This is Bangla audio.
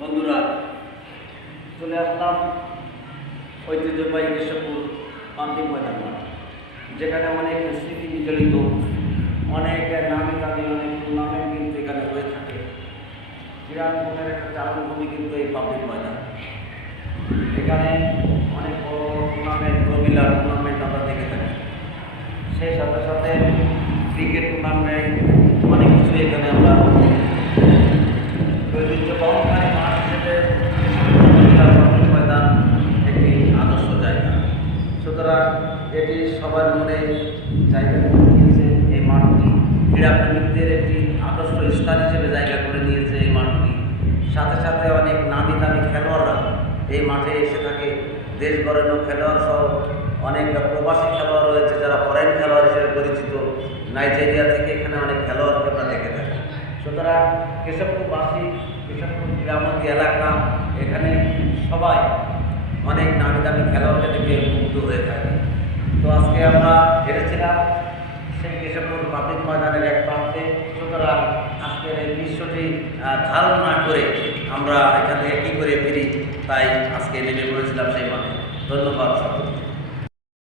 বন্ধুরা, চলে আসলাম ঐতিহ্যবাহী কেশবপুর পাম্পিং ময়দান মাঠ, যেখানে অনেক স্মৃতি বিচলিত, অনেক নামি দামি অনেক টুর্নামেন্ট কিন্তু এখানে হয়ে থাকে। বিরাটপুরের একটা চারণভূমি কিন্তু এই পাম্পিং ময়দান। এখানে অনেক বড় টুর্নামেন্ট, রবিলার টুর্নামেন্ট আমরা দেখে থাকি। সেই সাথে সাথে ক্রিকেট টুর্নামেন্ট, অনেক কিছু এখানে আমরা ঐতিহ্যবাহী মাঠ হিসেবে পাম্পিং ময়দান একটি আদর্শ জায়গা। সুতরাং এটি সবার মনে জায়গা করে নিয়েছে। এই মাঠটি ক্রীড়াপ্রেমিকদের একটি আদর্শ স্থান হিসেবে জায়গা করে নিয়েছে এই মাঠটি। সাথে সাথে অনেক নামি দামি খেলোয়াড়রা এই মাঠে এসে থাকে। দেশ বরেণ্য খেলোয়াড় সহ অনেক প্রবাসী খেলোয়াড় রয়েছে, যারা ফরেন খেলোয়াড় হিসেবে পরিচিত। নাইজেরিয়া থেকে এখানে অনেক খেলোয়াড়কে আমরা দেখে থাকি। সুতরাং কেশবপুরবাসী, কেশবপুর গ্রামাঞ্চল এলাকা, এখানে সবাই অনেক নামি দামি খেলোয়াড়কে দেখে মুগ্ধ হয়ে থাকে। তো আজকে আমরা হেরেছিলাম সেই কেশবপুর পাম্পিং ময়দানের এক প্রান্তে। সুতরাং আজকের এই দৃশ্যটি ধারণ না করে আমরা এখান থেকে কী করে ফিরি, তাই আজকে নেমে পড়েছিলাম সেই মাঠে। ধন্যবাদ সকলকে।